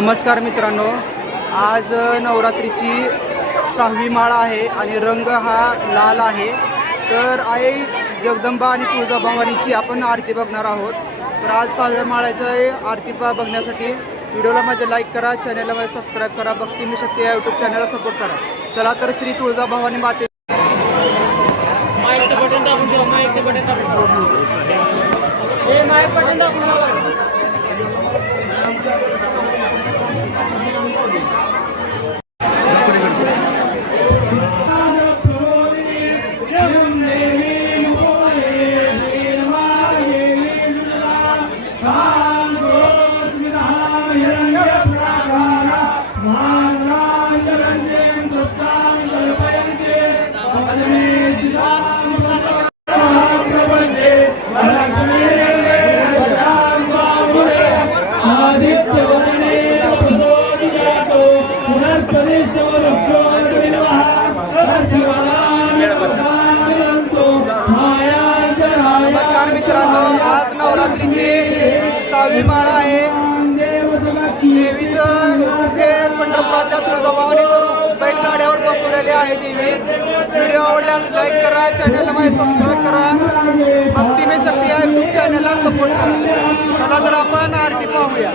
नमस्कार मित्रांनो. आज नवरात्रीची सहावी माळ आहे आणि रंग हा लाल आहे. तर आई जगदंबा आणि तुळजाभवानीची आपण आरती बघणार आहोत. तर आज सहाव्या माळ्याचं आरती ब- बघण्यासाठी. व्हिडिओला माझे लाईक करा चॅनलला माझे सबस्क्राईब करा. भक्ती मी शक्ती या यूट्यूब चॅनलला सपोर्ट करा. चला तर श्री तुळजाभवानी माते बटन व्हिडिओ आवडल्यास लाईक करा चॅनलला माझे सबस्क्राईब करा भक्ती में शक्ती या यूट्यूब चॅनलला सपोर्ट करा। चला तर आपण आरती पाहूया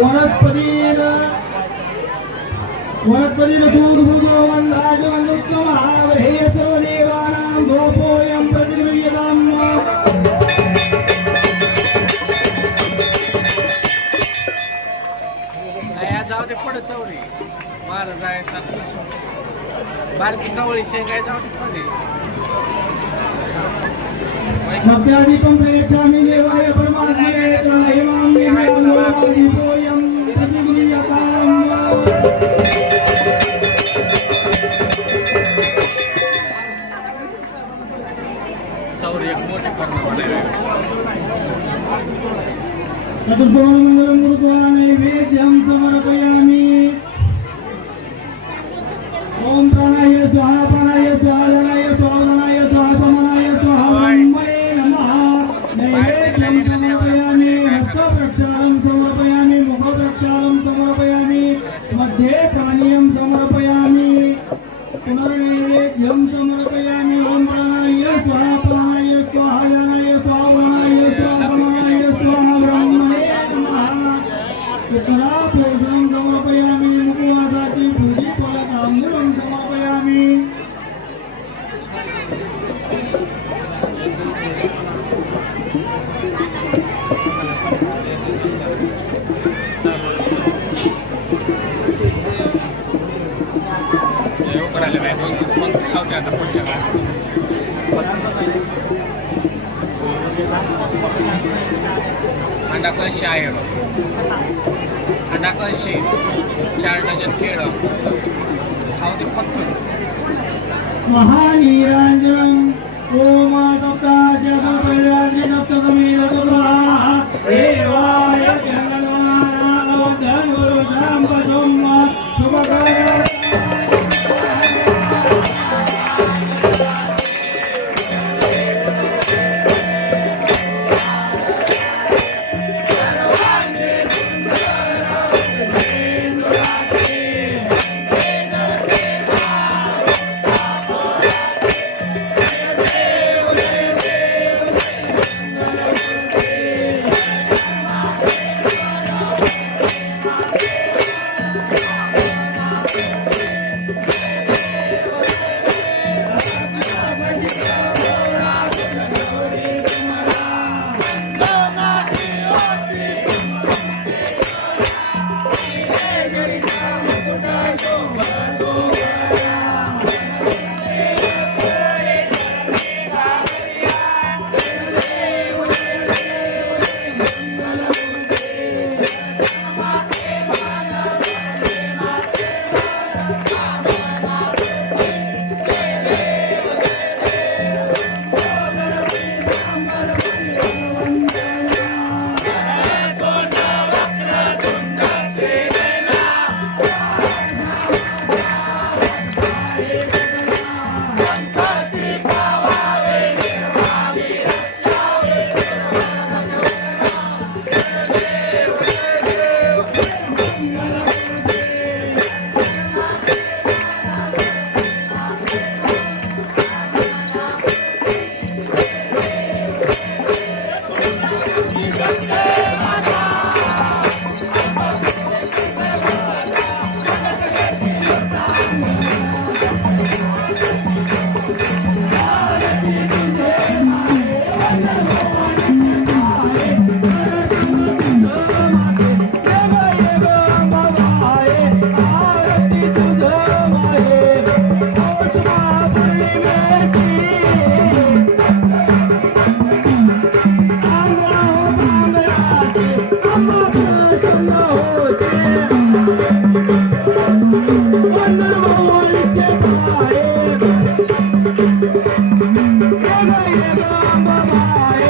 वनस्पतीन वनस्पतीन दूर भुजो वन्दाज वन्दुत्तमः हे सर्वदेवानां गोपोऽयं प्रतिगृह्यताम् जाऊ दे पडत चवळी मार जायचा. बारकी कवळी शेंगाय जाऊ दे पडे भक्त्यादीपं प्रयच्छामि देवाय परमात्मने हेमां दीपोऽयं प्रतिगृह्यताम् चौरी एक मोठे करणं म्हणाले चतुर्भुवनमण्डलं कृत्वा नैवेद्यं समर्पयामि ॐ प्राणाय स्वाहा प्राणाय स्वाहा धनाय स्वाहा मध्ये पानीयं समर्पयामि। पुनर्नैवेद्यं समर्पयामि डाकळशी आयड डाकळशी चार डझन केळ हाव ते फक्त महानिरंजन Bye-bye.